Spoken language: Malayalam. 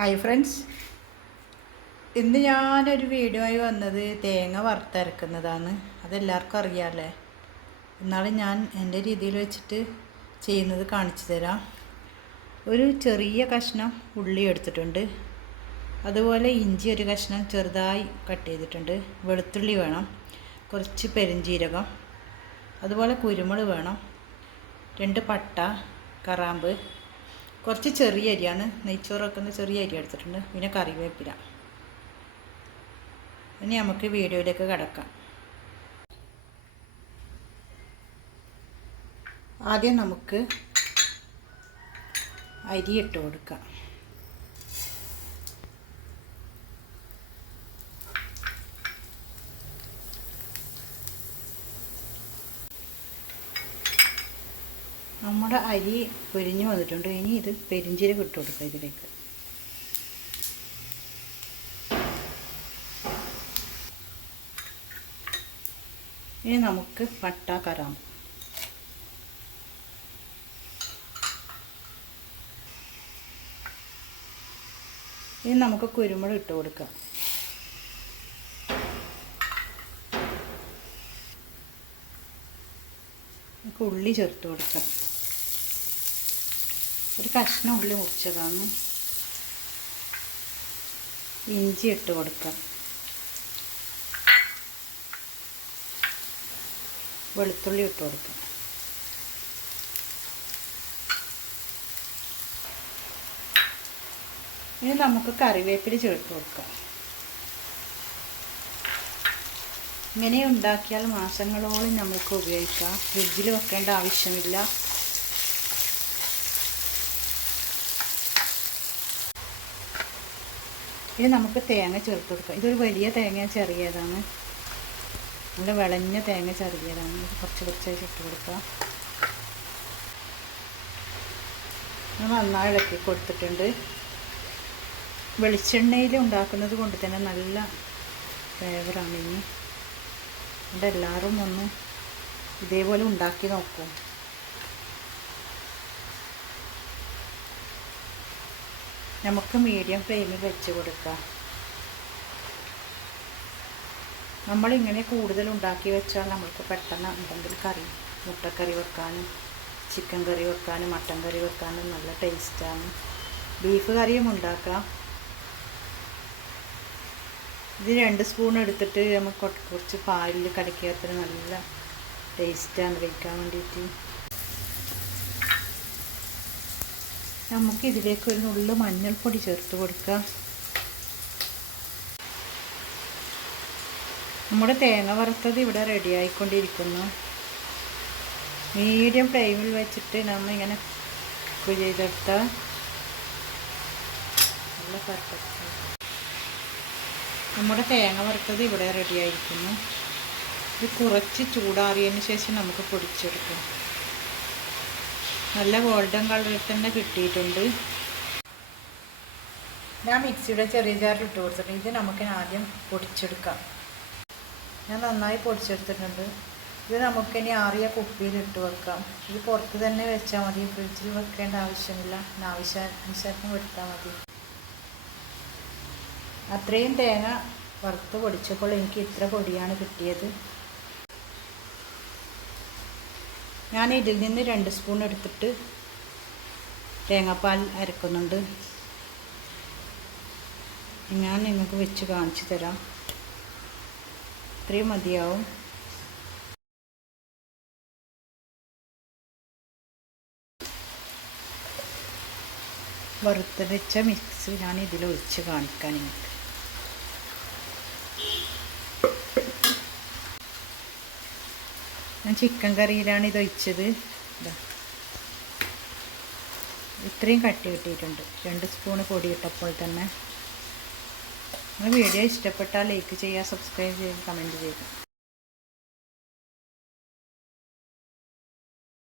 ഹായ് ഫ്രണ്ട്സ്, ഇന്ന് ഞാനൊരു വീഡിയോ ആയി വന്നത് തേങ്ങ വറുത്തരക്കുന്നതാണ്. അതെല്ലാവർക്കും അറിയാമല്ലേ. എന്നാലും ഞാൻ എൻ്റെ രീതിയിൽ വെച്ചിട്ട് ചെയ്യുന്നത് കാണിച്ചു തരാം. ഒരു ചെറിയ കഷ്ണം ഉള്ളി എടുത്തിട്ടുണ്ട്, അതുപോലെ ഇഞ്ചി ഒരു കഷ്ണം ചെറുതായി കട്ട് ചെയ്തിട്ടുണ്ട്, വെളുത്തുള്ളി വേണം, കുറച്ച് പെരുംജീരകം, അതുപോലെ കുരുമുളക് വേണം, 2 പട്ട, കറാമ്പ്, കുറച്ച് ചെറിയ അരിയാണ്, നെയ്ച്ചോറ് വെക്കുന്ന ചെറിയ അരി എടുത്തിട്ടുണ്ട്, പിന്നെ കറിവേപ്പില. ഇനി നമുക്ക് വീഡിയോയിലേക്ക് കടക്കാം. ആദ്യം നമുക്ക് അരി ഇട്ട് കൊടുക്കാം. നമ്മുടെ അരി പൊരിഞ്ഞു വന്നിട്ടുണ്ട്. ഇനി ഇത് പെരുംജീരകം ഇട്ട് കൊടുക്കുക ഇതിലേക്ക്. ഇനി നമുക്ക് പട്ട, കറാമ്പ്, ഇനി നമുക്ക് കുരുമുളക് ഇട്ട് കൊടുക്കാം. നമുക്ക് ഉള്ളി ചേർത്ത് കൊടുക്കാം. ഒരു കഷ്ണം ഉള്ളി മുറിച്ചതാണ്. ഇഞ്ചി ഇട്ട് കൊടുക്കാം. വെളുത്തുള്ളി ഇട്ട് കൊടുക്കാം. ഇനി നമുക്ക് കറിവേപ്പില ചേർത്ത് കൊടുക്കാം. ഇങ്ങനെ ഉണ്ടാക്കിയാൽ മാസങ്ങളോളം നമുക്ക് ഉപയോഗിക്കാം. ഫ്രിഡ്ജിൽ വെക്കേണ്ട ആവശ്യമില്ല. ഇനി നമുക്ക് തേങ്ങ ചേർത്ത് കൊടുക്കാം. ഇതൊരു വലിയ തേങ്ങ ചെറിയതാണ്, നല്ല വിളഞ്ഞ തേങ്ങ ചെറിയതാണ്. ഇത് കുറച്ച് കുറച്ചായി ഇട്ട് കൊടുക്കാം. നന്നായി ഇളക്കി കൊടുത്തിട്ടുണ്ട്. വെളിച്ചെണ്ണയിൽ ഉണ്ടാക്കുന്നത് കൊണ്ട് തന്നെ നല്ല ഫ്ലേവറാണ്. ഇനി ഇവിടെ എല്ലാവരും ഒന്ന് ഇതേപോലെ ഉണ്ടാക്കി നോക്കും. നമുക്ക് മീഡിയം ഫ്ലെയിമിൽ വെച്ച് കൊടുക്കാം. നമ്മളിങ്ങനെ കൂടുതൽ ഉണ്ടാക്കി വെച്ചാൽ നമ്മൾക്ക് പെട്ടെന്ന് എന്തെങ്കിലും കറി, മുട്ടക്കറി വെക്കാനും ചിക്കൻ കറി വെക്കാനും മട്ടൻ കറി വെക്കാനും നല്ല ടേസ്റ്റാണ്. ബീഫ് കറിയും ഉണ്ടാക്കാം. ഇത് 2 സ്പൂൺ എടുത്തിട്ട് നമുക്ക് കുറച്ച് പാലിൽ കലക്കിയാൽ നല്ല ടേസ്റ്റാണ് കഴിക്കാൻ വേണ്ടിയിട്ട്. നമുക്കിതിലേക്ക് ഒരു നുള്ളു മഞ്ഞൾപ്പൊടി ചേർത്ത് കൊടുക്കാം. നമ്മുടെ തേങ്ങ വറുത്തത് ഇവിടെ റെഡി ആയിക്കൊണ്ടിരിക്കുന്നു. മീഡിയം ഫ്ലെയിമിൽ വെച്ചിട്ട് നമ്മൾ ഇങ്ങനെ കുക്ക് ചെയ്തെടുത്താൽ നല്ല പെർഫെക്റ്റ്. നമ്മുടെ തേങ്ങ വറുത്തത് ഇവിടെ റെഡി ആയിരിക്കുന്നു. ഇത് കുറച്ച് ചൂടാറിയതിന് ശേഷം നമുക്ക് പൊടിച്ചെടുക്കാം. നല്ല ഗോൾഡൻ കളറിൽ തന്നെ കിട്ടിയിട്ടുണ്ട്. ഞാൻ മിക്സിയുടെ ചെറിയ ജാറിൽ ഇട്ട് കൊടുത്തിട്ടുണ്ട്. ഇത് നമുക്ക് ആദ്യം പൊടിച്ചെടുക്കാം. ഞാൻ നന്നായി പൊടിച്ചെടുത്തിട്ടുണ്ട്. ഇത് നമുക്കിനി ആറിയ കുപ്പിയിൽ ഇട്ട് വെക്കാം. ഇത് പുറത്ത് തന്നെ വെച്ചാൽ മതി, ഫ്രിഡ്ജിൽ വെക്കേണ്ട ആവശ്യമില്ല. ആവശ്യാനുസരണം എടുത്താൽ മതി. അത്രയും തേങ്ങ വറുത്ത് പൊടിച്ചപ്പോൾ എനിക്ക് ഇത്ര പൊടിയാണ് കിട്ടിയത്. ഞാൻ ഇതിൽ നിന്ന് 2 സ്പൂൺ എടുത്തിട്ട് തേങ്ങാപ്പാൽ അരക്കുന്നുണ്ട്. ഞാൻ നിങ്ങൾക്ക് വെച്ച് കാണിച്ചു തരാം. ഇത്രയും മതിയാവും. വറുത്തരച്ച മിക്സ് ഞാൻ ഇതിൽ ഒഴിച്ച് കാണിക്കാൻ നിങ്ങൾക്ക്. ഞാൻ ചിക്കൻ കറിയിലാണ് ഇത് ഒഴിച്ചത്. ഇത്രയും കട്ടി കിട്ടിയിട്ടുണ്ട് 2 സ്പൂൺ പൊടി ഇട്ടപ്പോൾ തന്നെ. വീഡിയോ ഇഷ്ടപ്പെട്ടാൽ ലൈക്ക് ചെയ്യുക, സബ്സ്ക്രൈബ് ചെയ്യുക, കമൻറ്റ് ചെയ്യുക.